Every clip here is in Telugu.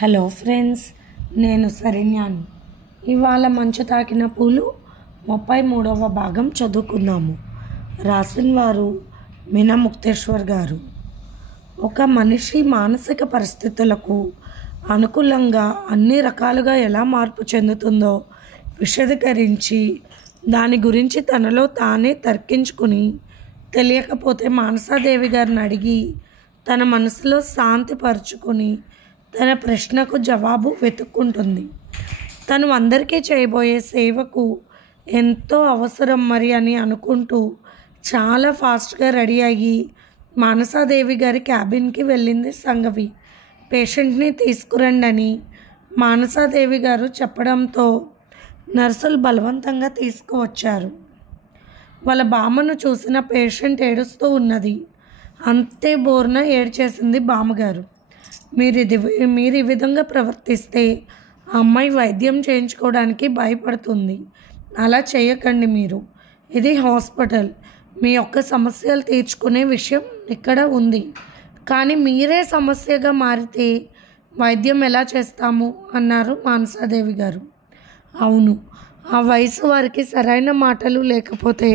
హలో ఫ్రెండ్స్, నేను శరణ్యాని. ఇవాళ మంచు తాకిన పూలు 33వ భాగం చదువుకుందాము. రాసిన వారు మీనా ముక్తేశ్వర్ గారు. ఒక మనిషి మానసిక పరిస్థితులకు అనుకూలంగా అన్ని రకాలుగా ఎలా మార్పు చెందుతుందో విశదీకరించి దాని గురించి తనలో తానే తర్కించుకుని తెలియకపోతే మానసాదేవి గారిని అడిగి తన మనసులో శాంతిపరుచుకుని తన ప్రశ్నకు జవాబు వెతుక్కుంటుంది. తను అందరికీ చేయబోయే సేవకు ఎంతో అవసరం మరి అని అనుకుంటూ చాలా ఫాస్ట్గా రెడీ అయ్యి మానసాదేవి గారి క్యాబిన్కి వెళ్ళింది సంగవి. పేషెంట్ని తీసుకురండి అని మానసాదేవి గారు చెప్పడంతో నర్సులు బలవంతంగా తీసుకువచ్చారు. వాళ్ళ బామ్మను చూసిన పేషెంట్ ఏడుస్తూ ఉన్నది. అంతే బోర్న ఏడ్చేసింది బామ్మగారు. మీరు ఈ విధంగా ప్రవర్తిస్తే ఆ అమ్మాయి వైద్యం చేయించుకోవడానికి భయపడుతుంది. అలా చేయకండి. మీరు ఇది హాస్పిటల్, మీ యొక్క సమస్యలు తీర్చుకునే విషయం ఇక్కడ ఉంది. కానీ మీరే సమస్యగా మారితే వైద్యం ఎలా చేస్తాము అన్నారు మానసాదేవి గారు. అవును, ఆ వయసు వారికి సరైన మాటలు లేకపోతే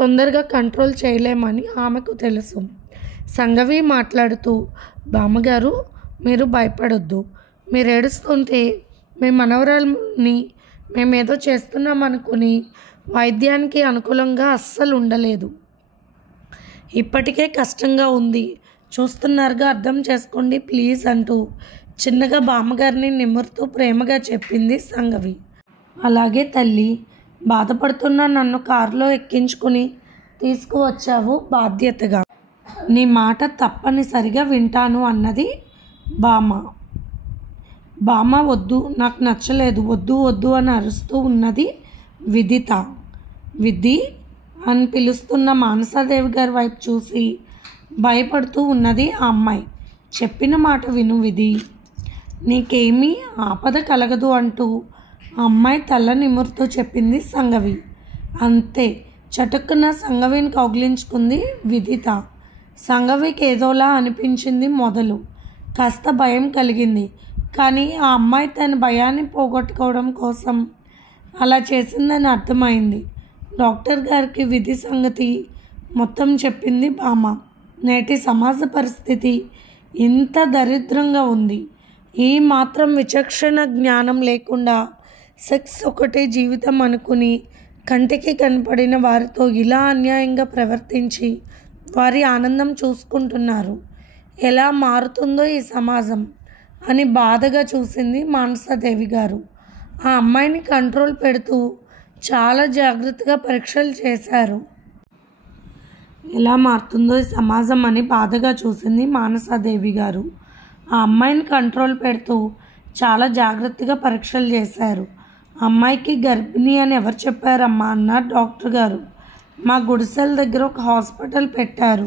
తొందరగా కంట్రోల్ చేయలేమని ఆమెకు తెలుసు. సంగవి మాట్లాడుతూ, బామ్మగారు మీరు భయపడొద్దు. మీరు ఏడుస్తుంటే మీ మనవరాల్ని మేమేదో చేస్తున్నామనుకుని వైద్యానికి అనుకూలంగా అస్సలు ఉండలేదు. ఇప్పటికే కష్టంగా ఉంది, చూస్తున్నారుగా, అర్థం చేసుకోండి ప్లీజ్ అంటూ చిన్నగా బామ్మగారిని నిమురుతూ ప్రేమగా చెప్పింది సంగవి. అలాగే తల్లి, బాధపడుతున్న నన్ను కారులో ఎక్కించుకుని తీసుకువచ్చావు బాధ్యతగా. నీ మాట తప్పనిసరిగా వింటాను అన్నది బామ్మ వద్దు, నాకు నచ్చలేదు, వద్దు వద్దు అని అరుస్తూ ఉన్నది విదిత. విధి అని పిలుస్తున్న మానసాదేవి గారి వైపు చూసి భయపడుతూ ఉన్నది ఆ అమ్మాయి. చెప్పిన మాట విను విధి, నీకేమీ ఆపద కలగదు అంటూ ఆ అమ్మాయి తల నిమురుతూ చెప్పింది సంగవి. అంతే, చటుక్కున సంగవిని కౌగిలించుకుంది విదిత. సంగవికి ఏదోలా అనిపించింది. మొదలు కాస్త భయం కలిగింది. కానీ ఆ అమ్మాయి తన భయాన్ని పోగొట్టుకోవడం కోసం అలా చేసిందని అర్థమైంది. డాక్టర్ గారికి విధి సంగతి మొత్తం చెప్పింది బామ్మ. నేటి సమాజ పరిస్థితి ఇంత దరిద్రంగా ఉంది. ఈ మాత్రం విచక్షణ జ్ఞానం లేకుండా సెక్స్ ఒకటే జీవితం అనుకుని కంటికి కనపడిన వారితో ఇలా అన్యాయంగా ప్రవర్తించి వారి ఆనందం చూసుకుంటున్నారు. ఎలా మారుతుందో ఈ సమాజం అని బాధగా చూసింది మానసాదేవి గారు. ఆ అమ్మాయిని కంట్రోల్ పెడుతూ చాలా జాగ్రత్తగా పరీక్షలు చేశారు. ఎలా మారుతుందో ఈ సమాజం అని బాధగా చూసింది మానసాదేవి గారు. ఆ అమ్మాయిని కంట్రోల్ పెడుతూ చాలా జాగ్రత్తగా పరీక్షలు చేశారు. అమ్మాయికి గర్భిణి అని ఎవరు చెప్పారమ్మా అన్నారు డాక్టర్ గారు. మా గుడిసెల దగ్గర ఒక హాస్పిటల్ పెట్టారు,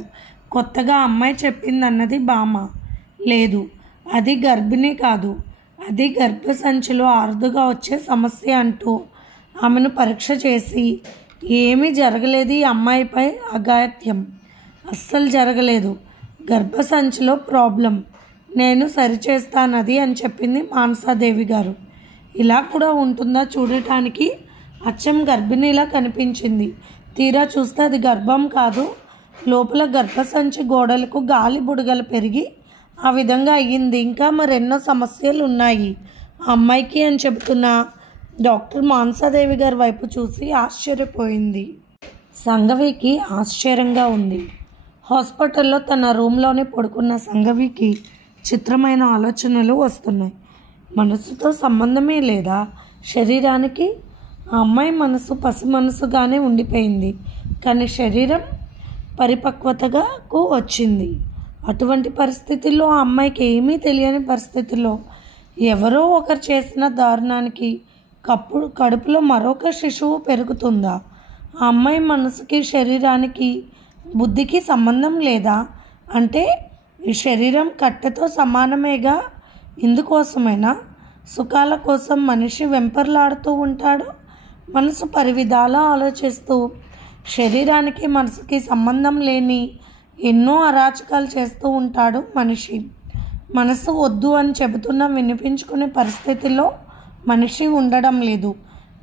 కొత్తగా అమ్మాయి చెప్పింది అన్నది బామ్మ. లేదు, అది గర్భిణీ కాదు, అది గర్భసంచిలో అరుదుగా వచ్చే సమస్య అంటూ ఆమెను పరీక్ష చేసి ఏమీ జరగలేదు, ఈ అమ్మాయిపై అఘాయిత్యం అస్సలు జరగలేదు, గర్భసంచిలో ప్రాబ్లం, నేను సరిచేస్తానది అని చెప్పింది మానసాదేవి గారు. ఇలా కూడా ఉంటుందా చూడటానికి? అచ్చం గర్భిణీలా కనిపించింది. తీరా చూస్తే అది గర్భం కాదు, లోపల గర్భసంచి గోడలకు గాలి బుడగలు పెరిగి ఆ విధంగా అయ్యింది. ఇంకా మరెన్నో సమస్యలు ఉన్నాయి ఆ అమ్మాయికి అని చెబుతున్న డాక్టర్ మానసాదేవి గారి వైపు చూసి ఆశ్చర్యపోయింది. సంగవికి ఆశ్చర్యంగా ఉంది. హాస్పిటల్లో తన రూమ్లోనే పడుకున్న సంగవికి చిత్రమైన ఆలోచనలు వస్తున్నాయి. మనసుతో సంబంధమే లేదా శరీరానికి? ఆ అమ్మాయి మనసు పసి మనసుగానే ఉండిపోయింది, కానీ శరీరం పరిపక్వతకు వచ్చింది. అటువంటి పరిస్థితుల్లో ఆ అమ్మాయికి ఏమీ తెలియని పరిస్థితుల్లో ఎవరో ఒకరు చేసిన దారుణానికి కడుపులో మరొక శిశువు పెరుగుతుందా? ఆ అమ్మాయి మనసుకి శరీరానికి బుద్ధికి సంబంధం లేదా? అంటే ఈ శరీరం కట్టెతో సమానమేగా. ఇందుకోసమైనా సుఖాల కోసం మనిషి వెంపర్లాడుతూ ఉంటాడు. మనసు పరివిధాలా ఆలోచిస్తూ శరీరానికి మనసుకి సంబంధం లేని ఎన్నో అరాచకాలు చేస్తూ ఉంటాడు మనిషి. మనసు వద్దు అని చెబుతున్నా వినిపించుకునే పరిస్థితిలో మనిషి ఉండడం లేదు.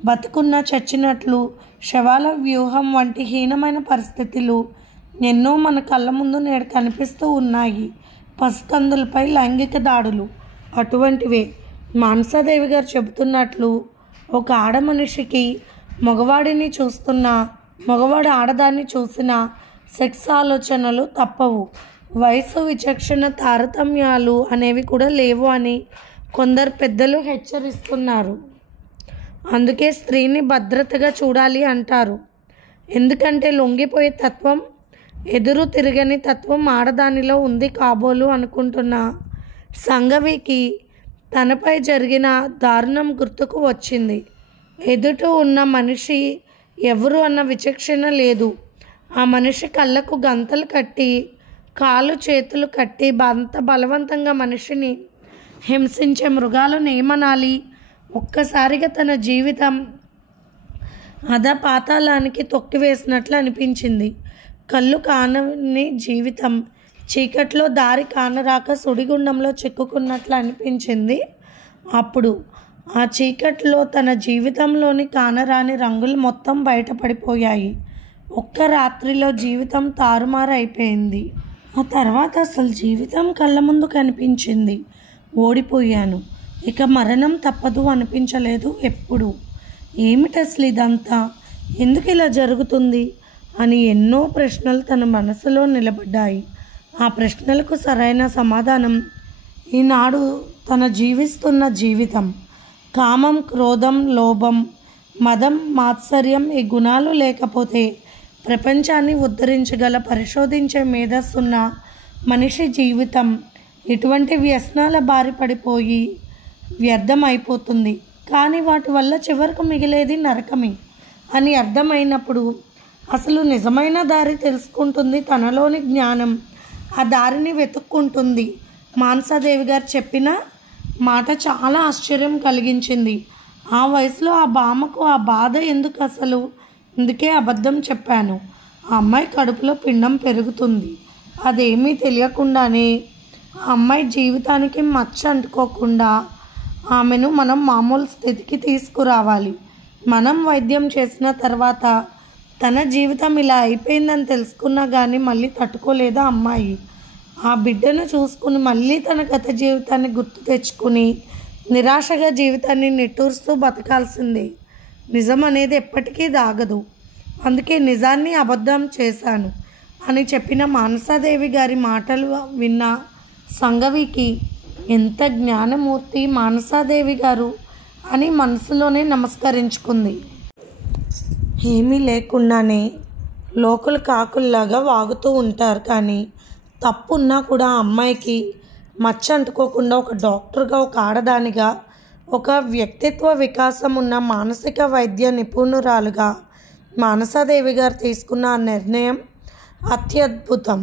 బతుకున్న చచ్చినట్లు శవాల వ్యూహం వంటి హీనమైన పరిస్థితులు ఎన్నో మన కళ్ళ ముందు నేడు కనిపిస్తూ ఉన్నాయి. పసికందులపై లైంగిక దాడులు అటువంటివే. మానసాదేవి గారు చెబుతున్నట్లు ఒక ఆడ మనిషికి మగవాడిని చూస్తున్నా, మగవాడు ఆడదాన్ని చూసినా సెక్స్ ఆలోచనలు తప్పవు. వయసు విచక్షణ తారతమ్యాలు అనేవి కూడా లేవు అని కొందరు పెద్దలు హెచ్చరిస్తున్నారు. అందుకే స్త్రీని భద్రతగా చూడాలి అంటారు. ఎందుకంటే లొంగిపోయే తత్వం, ఎదురు తిరగని తత్వం ఆడదానిలో ఉంది కాబోలు అనుకుంటున్న సంగవికి తనపై జరిగిన దారుణం గుర్తుకు వచ్చింది. ఎదుట ఉన్న మనిషి ఎవరు అన్న విచక్షణ లేదు. ఆ మనిషి కళ్ళకు గంతలు కట్టి, కాళ్ళు చేతులు కట్టి బలవంతంగా మనిషిని హింసించే మృగాలను ఏమనాలి? ఒక్కసారిగా తన జీవితం పాతాళానికి తొక్కివేసినట్లు అనిపించింది. కళ్ళు కానని జీవితం చీకట్లో దారి కానరాక సుడిగుండంలో చిక్కుకున్నట్లు అనిపించింది. అప్పుడు ఆ చీకట్లో తన జీవితంలోని కానరాని రంగులు మొత్తం బయటపడిపోయాయి. ఒక్క రాత్రిలో జీవితం తారుమారైపోయింది. ఆ తర్వాత అసలు జీవితం కళ్ళ ముందు కనిపించింది. ఓడిపోయాను, ఇక మరణం తప్పదు అనిపించలేదు ఎప్పుడు. ఏమిటి అసలు ఇదంతా, ఎందుకు ఇలా జరుగుతుంది అని ఎన్నో ప్రశ్నలు తన మనసులో నిలబడ్డాయి. ఆ ప్రశ్నలకు సరైన సమాధానం ఈనాడు తన జీవిస్తున్న జీవితం. కామం, క్రోధం, లోభం, మదం, మాత్సర్యం ఈ గుణాలు లేకపోతే ప్రపంచాన్ని ఉద్ధరించగల పరిశోధించే మేధస్సున్న మనిషి జీవితం ఇటువంటి వ్యసనాల బారి పడిపోయి వ్యర్థమైపోతుంది. కానీ వాటి వల్ల చివరకు మిగిలేది నరకమే అని అర్థమైనప్పుడు అసలు నిజమైన దారి తెలుసుకుంటుంది. తనలోని జ్ఞానం ఆ దారిని వెతుక్కుంటుంది. మానసాదేవి గారు చెప్పిన మాట చాలా ఆశ్చర్యం కలిగించింది. ఆ వయసులో ఆ బామ్మకు ఆ బాధ ఎందుకు అసలు? అందుకే అబద్ధం చెప్పాను. ఆ అమ్మాయి కడుపులో పిండం పెరుగుతుంది. అదేమీ తెలియకుండానే ఆ అమ్మాయి జీవితానికి మచ్చ అంటుకోకుండా ఆమెను మనం మామూలు స్థితికి తీసుకురావాలి. మనం వైద్యం చేసిన తర్వాత తన జీవితం ఇలా అయిపోయిందని తెలుసుకున్నా కానీ మళ్ళీ తట్టుకోలేదా అమ్మాయి? ఆ బిడ్డను చూసుకుని మళ్ళీ తన గత జీవితాన్ని గుర్తు తెచ్చుకుని నిరాశగా జీవితాన్ని నిట్టూరుస్తూ బతకాల్సిందే. నిజం అనేది ఎప్పటికీ దాగదు. అందుకే నిజాన్ని అబద్ధం చేశాను అని చెప్పిన మానసాదేవి గారి మాటలు విన్న సంగవికి ఎంత జ్ఞానమూర్తి మానసాదేవి గారు అని మనసులోనే నమస్కరించుకుంది. ఏమీ లేకుండానే లోకులు కాకుల్లాగా వాగుతూ ఉంటారు. కానీ తప్పున్నా కూడా ఆ అమ్మాయికి మచ్చ అంటుకోకుండా ఒక డాక్టర్గా, ఒక ఆడదానిగా, ఒక వ్యక్తిత్వ వికాసం ఉన్న మానసిక వైద్య నిపుణురాలుగా మానసాదేవి గారు తీసుకున్న ఆ నిర్ణయం అత్యద్భుతం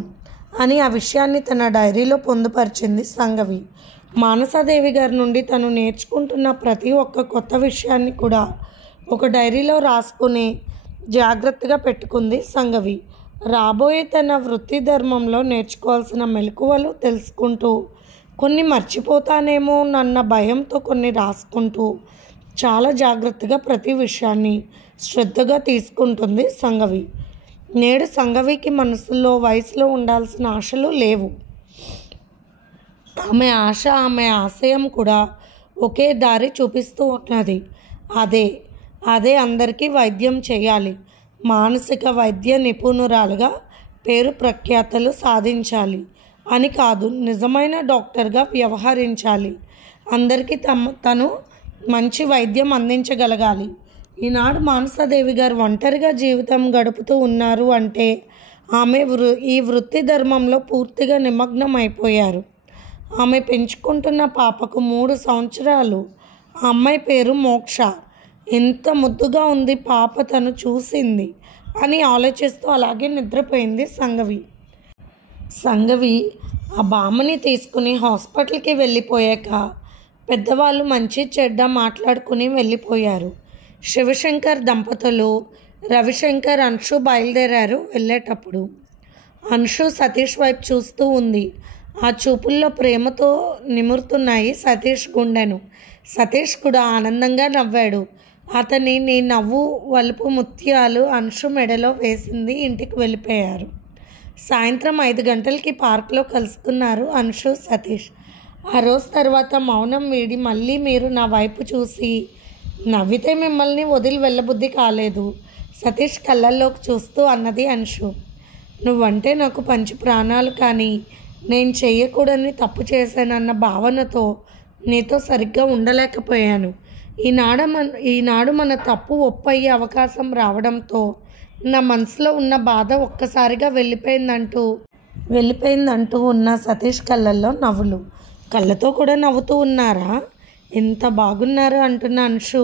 అని ఆ విషయాన్ని తన డైరీలో పొందుపరిచింది సంగవి. మానసాదేవి గారి నుండి తను నేర్చుకుంటున్న ప్రతి ఒక్క కొత్త విషయాన్ని కూడా ఒక డైరీలో రాసుకుని జాగ్రత్తగా పెట్టుకుంది సంగవి. రాబోయే తన వృత్తి ధర్మంలో నేర్చుకోవాల్సిన మెలకువలు తెలుసుకుంటూ, కొన్ని మర్చిపోతానేమో అన్న భయంతో కొన్ని రాసుకుంటూ చాలా జాగ్రత్తగా ప్రతి విషయాన్ని శ్రద్ధగా తీసుకుంటుంది సంగవి. నేడు సంగవికి మనసులో వయసులో ఉండాల్సిన ఆశలు లేవు. ఆమె ఆశ, ఆమె ఆశయం కూడా ఒకే దారి చూపిస్తూ ఉన్నది. అదే అందరికీ వైద్యం చేయాలి, మానసిక వైద్య నిపుణురాలుగా పేరు ప్రఖ్యాతలు సాధించాలి అని కాదు, నిజమైన డాక్టర్గా వ్యవహరించాలి, అందరికీ తను మంచి వైద్యం అందించగలగాలి. ఈనాడు మానసాదేవి గారు ఒంటరిగా జీవితం గడుపుతూ ఉన్నారు అంటే ఆమె ఈ వృత్తి ధర్మంలో పూర్తిగా నిమగ్నం అయిపోయారు. ఆమె పెంచుకుంటున్న పాపకు 3 సంవత్సరాలు. ఆ అమ్మాయి పేరు మోక్ష. ఎంత ముద్దుగా ఉంది పాప, తను చూసింది అని ఆలోచిస్తూ అలాగే నిద్రపోయింది సంగవి. ఆ బామ్మని తీసుకుని హాస్పిటల్కి వెళ్ళిపోయాక పెద్దవాళ్ళు మంచి చెడ్డ మాట్లాడుకుని వెళ్ళిపోయారు. శివశంకర్ దంపతులు, రవిశంకర్, అంశు బయలుదేరారు. వెళ్ళేటప్పుడు అంశు సతీష్ వైపు చూస్తూ ఉంది. ఆ చూపుల్లో ప్రేమతో నిమురుతున్నాయి సతీష్ గుండెను. సతీష్ కూడా ఆనందంగా నవ్వాడు. అతని నీ నవ్వు వలుపు ముత్యాలు అంశు మెడలో వేసింది. ఇంటికి వెళ్ళిపోయారు. సాయంత్రం 5 గంటలకి పార్కులో కలుసుకున్నారు అంశు, సతీష్. ఆ రోజు తర్వాత మౌనం వీడి మళ్ళీ మీరు నా వైపు చూసి నవ్వితే మిమ్మల్ని వదిలి వెళ్ళబుద్ధి కాలేదు. సతీష్ కళ్ళల్లోకి చూస్తూ అన్నది అంశు. నువ్వంటే నాకు పంచి ప్రాణాలు, కానీ నేను చేయకూడని తప్పు చేశానన్న భావనతో నీతో సరిగ్గా ఉండలేకపోయాను. ఈనాడు మన తప్పు ఒప్పయ్యే అవకాశం రావడంతో నా మనసులో ఉన్న బాధ ఒక్కసారిగా వెళ్ళిపోయిందంటూ ఉన్న సతీష్ కళ్ళల్లో నవ్వులు. కళ్ళతో కూడా నవ్వుతూ ఉన్నారా? ఎంత బాగున్నారు అంటున్న అంశు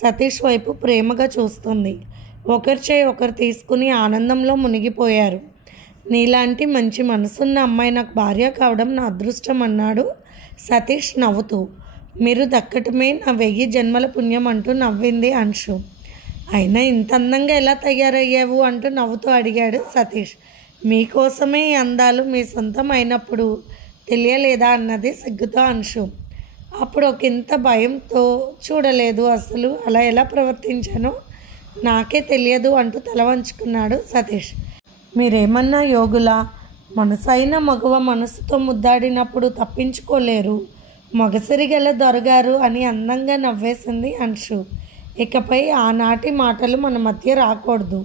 సతీష్ వైపు ప్రేమగా చూస్తుంది. ఒకరి చేయి ఒకరు తీసుకుని ఆనందంలో మునిగిపోయారు. నీలాంటి మంచి మనసున్న అమ్మాయి నాకు భార్య కావడం నా అదృష్టం అన్నాడు సతీష్ నవ్వుతూ. మీరు దక్కటమే నా 1000 జన్మల పుణ్యం అంటూ నవ్వింది అంశు. అయినా ఇంత అందంగా ఎలా తయారయ్యావు అంటూ నవ్వుతూ అడిగాడు సతీష్. మీకోసమే ఈ అందాలు మీ సొంతం అయినప్పుడు తెలియలేదా అన్నది సిగ్గుతో అంశు. అప్పుడు ఒకంత భయంతో చూడలేదు, అసలు అలా ఎలా ప్రవర్తించానో నాకే తెలియదు అంటూ తల వంచుకున్నాడు సతీష్. మీరేమన్నా యోగులా? మనసైన మగవ మనసుతో ముద్దాడినప్పుడు తప్పించుకోలేరు. మొగసిరిగల దొరగారు అని అందంగా నవ్వేసింది అంశు. ఇకపై ఆనాటి మాటలు మన మధ్య రాకూడదు,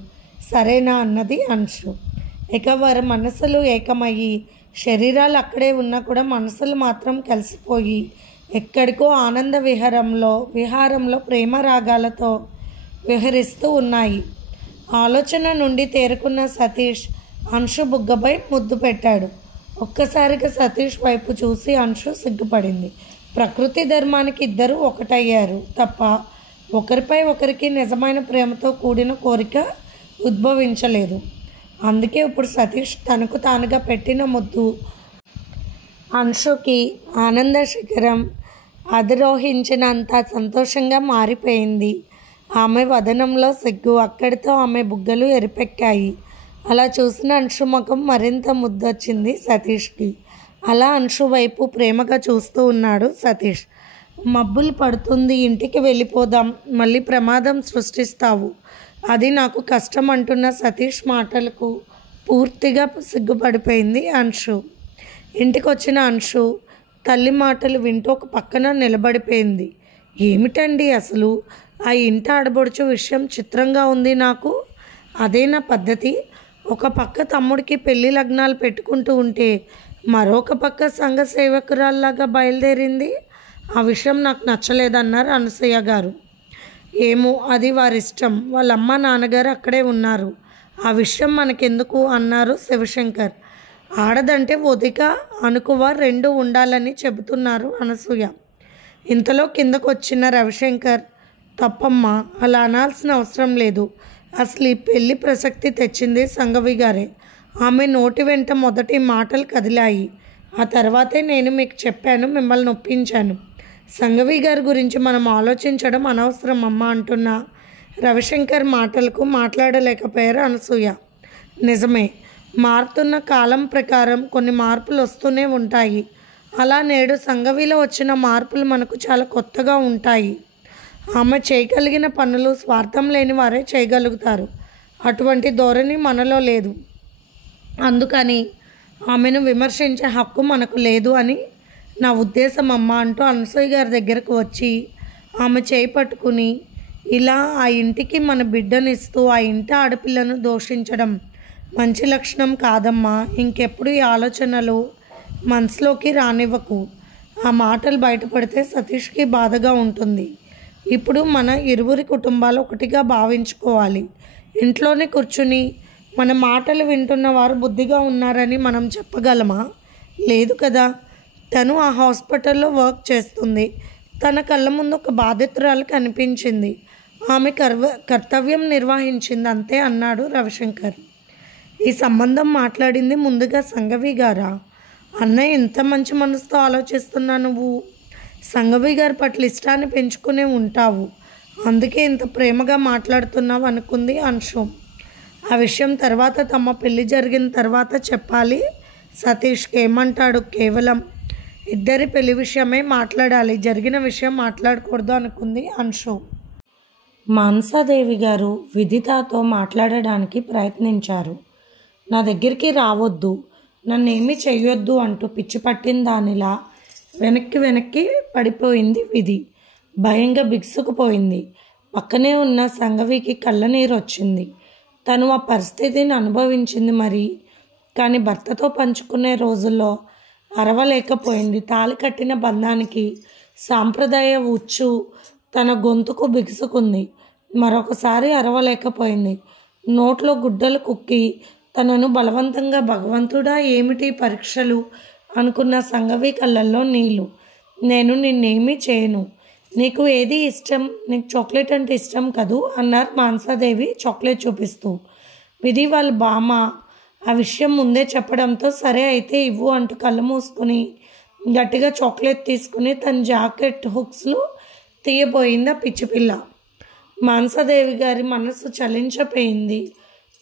సరేనా అన్నది అంశు. ఇక వారి మనసులు ఏకమయ్యి శరీరాలు అక్కడే ఉన్నా కూడా మనసులు మాత్రం కలిసిపోయి ఎక్కడికో ఆనంద విహారంలో ప్రేమ రాగాలతో విహరిస్తూ ఉన్నాయి. ఆలోచన నుండి తేరుకున్న సతీష్ అంశు బుగ్గపై ముద్దు పెట్టాడు. ఒక్కసారిగా సతీష్ వైపు చూసి అంశు సిగ్గుపడింది. ప్రకృతి ధర్మానికి ఇద్దరూ ఒకటయ్యారు తప్ప ఒకరిపై ఒకరికి నిజమైన ప్రేమతో కూడిన కోరిక ఉద్భవించలేదు. అందుకే ఇప్పుడు సతీష్ తనకు తానుగా పెట్టిన ముద్దు అంశుకి ఆనంద శిఖరం అధిరోహించినంత సంతోషంగా మారిపోయింది. ఆమె వదనంలో సిగ్గు, అక్కడితో ఆమె బుగ్గలు ఎరిపెక్కాయి. అలా చూసిన అంశు ముఖం మరింత ముద్దొచ్చింది సతీష్కి. అలా అంశు వైపు ప్రేమగా చూస్తూ ఉన్నాడు సతీష్. మబ్బులు పడుతుంది, ఇంటికి వెళ్ళిపోదాం, మళ్ళీ ప్రమాదం సృష్టిస్తావు, అది నాకు కష్టం అంటున్న సతీష్ మాటలకు పూర్తిగా సిగ్గుపడిపోయింది అంశు. ఇంటికి వచ్చిన అంశు తల్లి మాటలు వింటూ ఒక పక్కన నిలబడిపోయింది. ఏమిటండి అసలు ఆ ఇంటి ఆడబడుచు విషయం చిత్రంగా ఉంది నాకు. అదే నా పద్ధతి. ఒక పక్క తమ్ముడికి పెళ్లి లగ్నాలు పెట్టుకుంటూ ఉంటే మరొక పక్క సంఘ సేవకురాల్లాగా బయలుదేరింది. ఆ విషయం నాకు నచ్చలేదన్నారు అనసూయ గారు. ఏమో, అది వారిష్టం, వాళ్ళ అమ్మ నాన్నగారు అక్కడే ఉన్నారు, ఆ విషయం మనకెందుకు అన్నారు శివశంకర్. ఆడదంటే ఒదిక అనుకువ 2 ఉండాలని చెబుతున్నారు అనసూయ. ఇంతలో కిందకు వచ్చిన రవిశంకర్, తప్పమ్మా, అలా అనాల్సిన అవసరం లేదు, అసలు ఈ పెళ్లి ప్రసక్తి తెచ్చింది సంఘవి గారే. ఆమె నోటి వెంట మొదటి మాటలు కదిలాయి. ఆ తర్వాతే నేను మీకు చెప్పాను, మిమ్మల్ని ఒప్పించాను. సంఘవి గారి గురించి మనం ఆలోచించడం అనవసరం అమ్మ అంటున్న రవిశంకర్ మాటలకు మాట్లాడలేకపోయారు అనసూయ. నిజమే, మారుతున్న కాలం ప్రకారం కొన్ని మార్పులు వస్తూనే ఉంటాయి. అలా నేడు సంఘవిలో వచ్చిన మార్పులు మనకు చాలా కొత్తగా ఉంటాయి. ఆమె చేయగలిగిన పనులు స్వార్థం లేని వారే చేయగలుగుతారు. అటువంటి ధోరణి మనలో లేదు. అందుకని ఆమెను విమర్శించే హక్కు మనకు లేదు అని నా ఉద్దేశం అమ్మ అంటూ అనసూయ గారి దగ్గరకు వచ్చి ఆమె చేయి పట్టుకుని, ఇలా ఆ ఇంటికి మన బిడ్డనిస్తూ ఆ ఇంటి ఆడపిల్లను దూషించడం మంచి లక్షణం కాదమ్మా. ఇంకెప్పుడు ఈ ఆలోచనలు మనసులోకి రానివ్వకు. ఆ మాటలు బయటపడితే సతీష్కి బాధగా ఉంటుంది. ఇప్పుడు మన ఇరువురి కుటుంబాలు ఒకటిగా భావించుకోవాలి. ఇంట్లోనే కూర్చుని మన మాటలు వింటున్న వారు బుద్ధిగా ఉన్నారని మనం చెప్పగలమా? లేదు కదా. తను ఆ హాస్పిటల్లో వర్క్ చేస్తుంది. తన కళ్ళ ముందు ఒక బాధితురాలు కనిపించింది. ఆమె కర్తవ్యం నిర్వహించింది అంతే అన్నాడు రవిశంకర్. ఈ సంబంధం మాట్లాడింది ముందుగా సంఘవి గారా? అన్నయ్య ఎంత మంచి మనసుతో ఆలోచిస్తున్నా నువ్వు. సంఘవి గారి పట్ల ఇష్టాన్ని పెంచుకునే ఉంటావు, అందుకే ఇంత ప్రేమగా మాట్లాడుతున్నావు అనుకుంది అంశు. ఆ విషయం తర్వాత తమ పెళ్లి జరిగిన తర్వాత చెప్పాలి, సతీష్కి ఏమంటాడు? కేవలం ఇద్దరి పెళ్లి విషయమే మాట్లాడాలి, జరిగిన విషయం మాట్లాడకూడదు అనుకుంది అంశు. మానసాదేవి గారు విదితతో మాట్లాడడానికి ప్రయత్నించారు. నా దగ్గరికి రావద్దు, నన్నేమీ చెయ్యొద్దు అంటూ పిచ్చి పట్టిన దానిలా వెనక్కి పడిపోయింది విధి. భయంగా బిగుసుకుపోయింది. పక్కనే ఉన్న సంగవికి కళ్ళనీరు వచ్చింది. తను ఆ పరిస్థితిని అనుభవించింది మరి, కానీ భర్తతో పంచుకునే రోజుల్లో అరవలేకపోయింది. తాళి కట్టిన బంధానికి సాంప్రదాయ ఉచ్చు తన గొంతుకు బిగుసుకుంది. మరొకసారి అరవలేకపోయింది. నోట్లో గుడ్డలు కుక్కి తనను బలవంతంగా భగవంతుడా ఏమిటి పరీక్షలు అనుకున్న సంగవి కళ్ళల్లో నీళ్ళు. నేను నిన్నేమీ చేయను, నీకు ఏది ఇష్టం? నీకు చాక్లెట్ అంటే ఇష్టం కదూ అన్నారు మానసాదేవి చాక్లెట్ చూపిస్తూ. విధి వాళ్ళ బామ్మ ఆ విషయం ముందే చెప్పడంతో సరే అయితే ఇవ్వు అంటూ కళ్ళు మూసుకుని గట్టిగా చాక్లెట్ తీసుకుని తన జాకెట్ హుక్స్లు తీయబోయింది ఆ పిచ్చిపిల్ల. మానసాదేవి గారి మనసు చలించిపోయింది.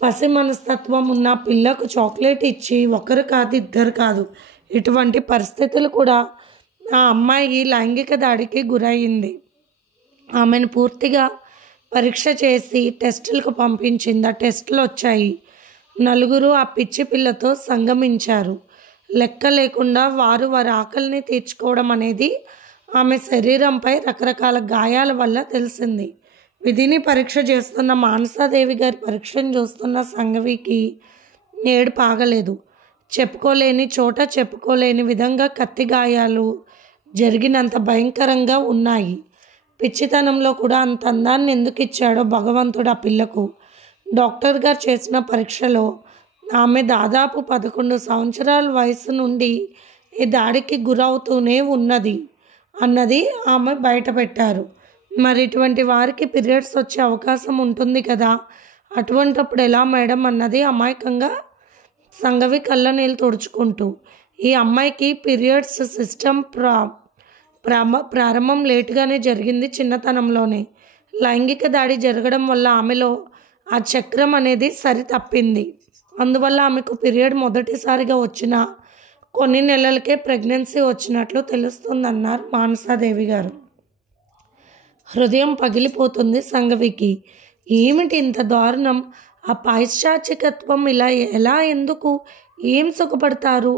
పసి మనస్తత్వం ఉన్న పిల్లకు చాక్లెట్ ఇచ్చి ఒకరు కాదు ఇద్దరు కాదు, ఇటువంటి పరిస్థితులు కూడా ఆ అమ్మాయి లైంగిక దాడికి గురయ్యింది. ఆమెను పూర్తిగా పరీక్ష చేసి టెస్టులకు పంపించింది. ఆ టెస్టులు వచ్చాయి. 4 ఆ పిచ్చి పిల్లతో సంగమించారు. లెక్క లేకుండా వారి ఆకలిని తీర్చుకోవడం అనేది ఆమె శరీరంపై రకరకాల గాయాల వల్ల తెలిసింది. విధిని పరీక్ష చేస్తున్న మానసాదేవి గారి పరీక్షను చూస్తున్న సంగవికి ఏడుపు ఆగలేదు. చెప్పుకోలేని చోట చెప్పుకోలేని విధంగా కత్తి గాయాలు జరిగినంత భయంకరంగా ఉన్నాయి. పిచ్చితనంలో కూడా అంత అందాన్ని ఎందుకు ఇచ్చాడో భగవంతుడు ఆ పిల్లకు. డాక్టర్ గారు చేసిన పరీక్షలో ఆమె దాదాపు 11 సంవత్సరాల వయసు నుండి ఈ దాడికి గురవుతూనే ఉన్నది అన్నది ఆమె బయటపెట్టారు. మరి ఇటువంటి వారికి పీరియడ్స్ వచ్చే అవకాశం ఉంటుంది కదా, అటువంటప్పుడు ఎలా మేడం అన్నది అమాయకంగా సంగవి కళ్ళ నీళ్ళు తుడుచుకుంటూ. ఈ అమ్మాయికి పీరియడ్స్ సిస్టమ్ ప్రారంభం లేటుగానే జరిగింది, చిన్నతనంలోనే. లైంగిక దాడి జరగడం వల్ల ఆమెలో ఆ చక్రం అనేది సరి తప్పింది. అందువల్ల ఆమెకు పీరియడ్ మొదటిసారిగా వచ్చిన కొన్ని నెలలకే ప్రెగ్నెన్సీ వచ్చినట్లు తెలుస్తుందన్నారు మానసాదేవి గారు. హృదయం పగిలిపోతుంది సంగవికి. ఏమిటి ఇంత దారుణం? ఆ పైశాచికత్వం ఇలా ఎలా, ఎందుకు, ఏం సుఖపడతారు?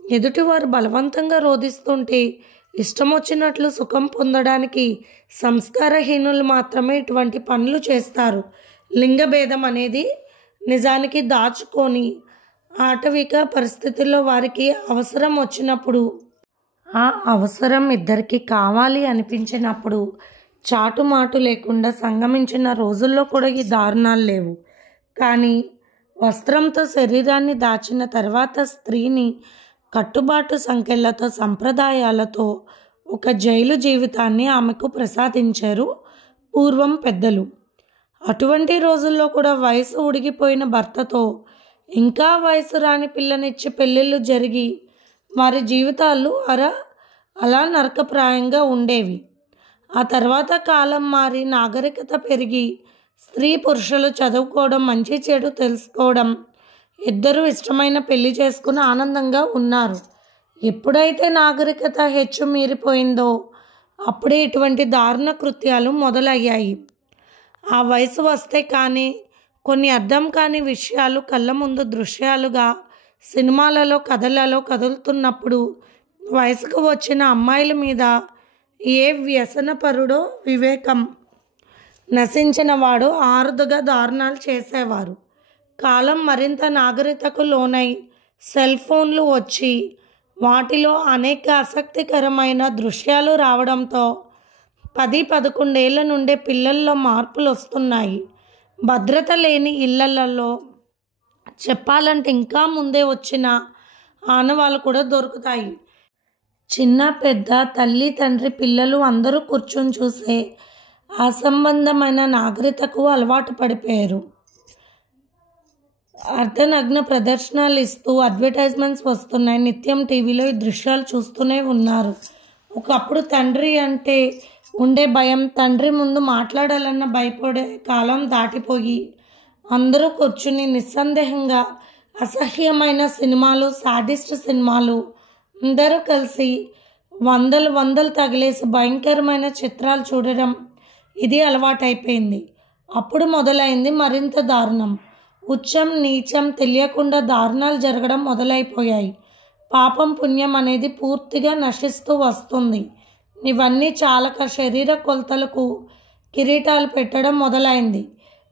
ఎదుటివారు బలవంతంగా రోధిస్తుంటే ఇష్టం వచ్చినట్లు సుఖం పొందడానికి సంస్కారహీనులు మాత్రమే ఇటువంటి పనులు చేస్తారు. లింగభేదం అనేది నిజానికి దాచుకొని ఆటవిక పరిస్థితుల్లో వారికి అవసరం వచ్చినప్పుడు, ఆ అవసరం ఇద్దరికి కావాలి అనిపించినప్పుడు చాటుమాటు లేకుండా సంగమించిన రోజుల్లో కూడా ఈ దారుణాలు లేవు. కానీ వస్త్రంతో శరీరాన్ని దాచిన తర్వాత స్త్రీని కట్టుబాటు సంఖ్యలతో సంప్రదాయాలతో ఒక జైలు జీవితాన్ని ఆమెకు ప్రసాదించారు పూర్వం పెద్దలు. అటువంటి రోజుల్లో కూడా వయసు ఉడిగిపోయిన భర్తతో ఇంకా వయసు రాని పిల్లనిచ్చి పెళ్ళిళ్ళు జరిగి వారి జీవితాలు అలా నరకప్రాయంగా ఉండేవి. ఆ తర్వాత కాలం మారి నాగరికత పెరిగి స్త్రీ పురుషులు చదువుకోవడం, మంచి చెడు తెలుసుకోవడం, ఇద్దరు ఇష్టమైన పెళ్లి చేసుకుని ఆనందంగా ఉన్నారు. ఎప్పుడైతే నాగరికత హెచ్చు మీరిపోయిందో అప్పుడే ఇటువంటి దారుణ కృత్యాలు మొదలయ్యాయి. ఆ వయసు వస్తే కానీ కొన్ని అర్థం కాని విషయాలు కళ్ళ ముందు దృశ్యాలుగా సినిమాలలో కథలలో కదులుతున్నప్పుడు వయసుకు వచ్చిన అమ్మాయిల మీద ఏ వ్యసనపరుడో వివేకం నశించిన వాడు ఆరుదుగా దారుణాలు చేసేవారు. కాలం మరింత నాగరికతకు లోనై సెల్ ఫోన్లు వచ్చి వాటిలో అనేక ఆసక్తికరమైన దృశ్యాలు రావడంతో 10-11 ఏళ్ల నుండే పిల్లల్లో మార్పులు వస్తున్నాయి. భద్రత లేని ఇళ్లలో చెప్పాలంటే ఇంకా ముందే వచ్చిన ఆనవాళ్ళు కూడా దొరుకుతాయి. చిన్న పెద్ద, తల్లి తండ్రి పిల్లలు అందరూ కూర్చొని చూసే అసంబంధమైన నాగరికతకు అలవాటు పడిపోయారు. అర్ధనగ్న ప్రదర్శనలు ఇస్తూ అడ్వర్టైజ్మెంట్స్ వస్తున్నాయి. నిత్యం టీవీలో ఈ దృశ్యాలు చూస్తూనే ఉన్నారు. ఒకప్పుడు తండ్రి అంటే ఉండే భయం, తండ్రి ముందు మాట్లాడాలన్న భయపడే కాలం దాటిపోయి అందరూ కూర్చుని నిస్సందేహంగా అసహ్యమైన సినిమాలు, సాడిస్ట్ సినిమాలు, అందరూ కలిసి వందలు తగిలేసి భయంకరమైన చిత్రాలు చూడడం ఇది అలవాటైపోయింది. అప్పుడు మొదలైంది మరింత దారుణం. ఉచ్చం నీచం తెలియకుండా దారుణాలు జరగడం మొదలైపోయాయి. పాపం పుణ్యం అనేది పూర్తిగా నశిస్తూ వస్తుంది. ఇవన్నీ చాలక శరీర కొలతలకు కిరీటాలు పెట్టడం మొదలైంది.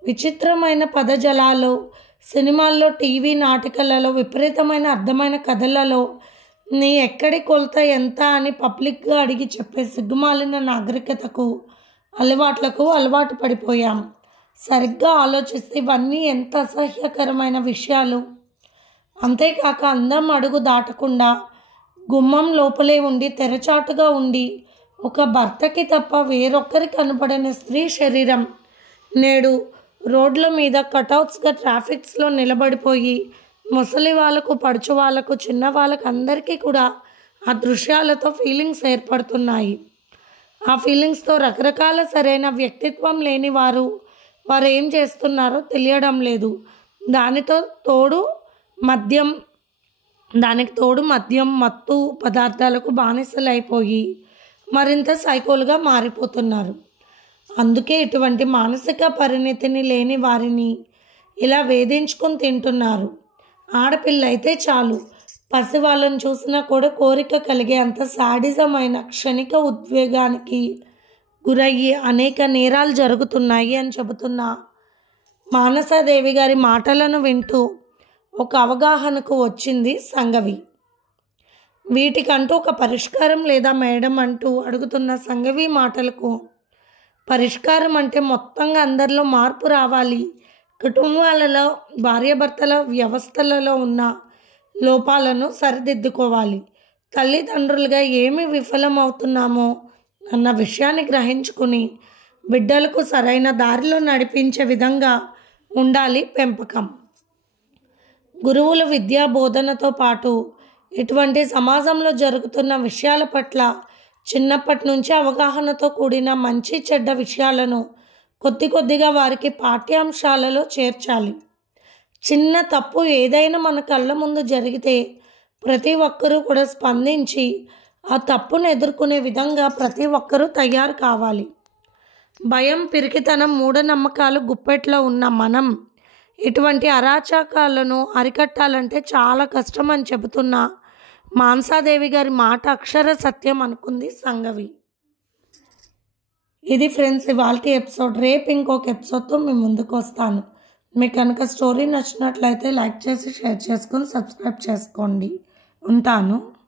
విచిత్రమైన పదజలాలు సినిమాల్లో, టీవీ నాటకాలలో, విపరీతమైన అర్థమైన కథలలో నీ ఎక్కడి కొలత ఎంత అని పబ్లిక్గా అడిగి చెప్పే సిగ్గుమాలిన నాగరికతకు అలవాటు పడిపోయాం. సరిగ్గా ఆలోచిస్తే ఇవన్నీ ఎంత అసహ్యకరమైన విషయాలు. అంతేకాక అందం అడుగు దాటకుండా గుమ్మం లోపలే ఉండి తెరచాటుగా ఉండి ఒక భర్తకి తప్ప వేరొక్కరి కనపడని స్త్రీ శరీరం నేడు రోడ్ల మీద కటౌట్స్గా ట్రాఫిక్స్లో నిలబడిపోయి ముసలి వాళ్ళకు, పడుచు వాళ్ళకు, చిన్న వాళ్ళకు అందరికీ కూడా ఆ దృశ్యాలతో ఫీలింగ్స్ ఏర్పడుతున్నాయి. ఆ ఫీలింగ్స్తో రకరకాల సరైన వ్యక్తిత్వం లేని వారు ఏం చేస్తున్నారో తెలియడం లేదు. దానికి తోడు మద్యం, మత్తు పదార్థాలకు బానిసలైపోయి మరింత సైకోలుగా మారిపోతున్నారు. అందుకే ఇటువంటి మానసిక పరిణతిని లేని వారిని ఇలా వేధించుకొని తింటున్నారు. ఆడపిల్ల అయితే చాలు, పసి వాళ్ళని చూసినా కూడా కోరిక కలిగే అంత సాడిజమైన క్షణిక ఉద్వేగానికి గురయ్యి అనేక నేరాలు జరుగుతున్నాయి అని చెబుతున్న మానసాదేవి గారి మాటలను వింటూ ఒక అవగాహనకు వచ్చింది సంఘవి. వీటికంటూ ఒక పరిష్కారం లేదా మేడం అంటూ అడుగుతున్న సంఘవి మాటలకు పరిష్కారం అంటే మొత్తంగా అందరిలో మార్పు రావాలి, కుటుంబాలలో భార్యాభర్తల వ్యవస్థలలో ఉన్న లోపాలను సరిదిద్దుకోవాలి, తల్లిదండ్రులుగా ఏమి విఫలమవుతున్నామో అన్న విషయాన్ని గ్రహించుకుని బిడ్డలకు సరైన దారిలో నడిపించే విధంగా ఉండాలి పెంపకం. గురువుల విద్యా బోధనతో పాటు ఇటువంటి సమాజంలో జరుగుతున్న విషయాల పట్ల చిన్నప్పటి నుంచి అవగాహనతో కూడిన మంచి చెడ్డ విషయాలను కొద్దిగా వారికి పాఠ్యాంశాలలో చేర్చాలి. చిన్న తప్పు ఏదైనా మన కళ్ళ ముందు జరిగితే ప్రతి ఒక్కరూ కూడా స్పందించి ఆ తప్పును ఎదుర్కొనే విధంగా ప్రతి ఒక్కరూ తయారు కావాలి. భయం, పిరికితనం, మూఢనమ్మకాలు గుప్పెట్లో ఉన్న మనం ఇటువంటి అరాచకాలను అరికట్టాలంటే చాలా కష్టం అని చెబుతున్న మానసాదేవి గారి మాట అక్షర సత్యం అనుకుంది సంఘవి. ఇది ఫ్రెండ్స్ ఇవాల్టి ఎపిసోడ్. రేపు ఇంకొక ఎపిసోడ్తో మీ ముందుకు వస్తాను. మీకు కనుక స్టోరీ నచ్చినట్లయితే లైక్ చేసి షేర్ చేసుకొని సబ్స్క్రైబ్ చేసుకోండి. ఉంటాను.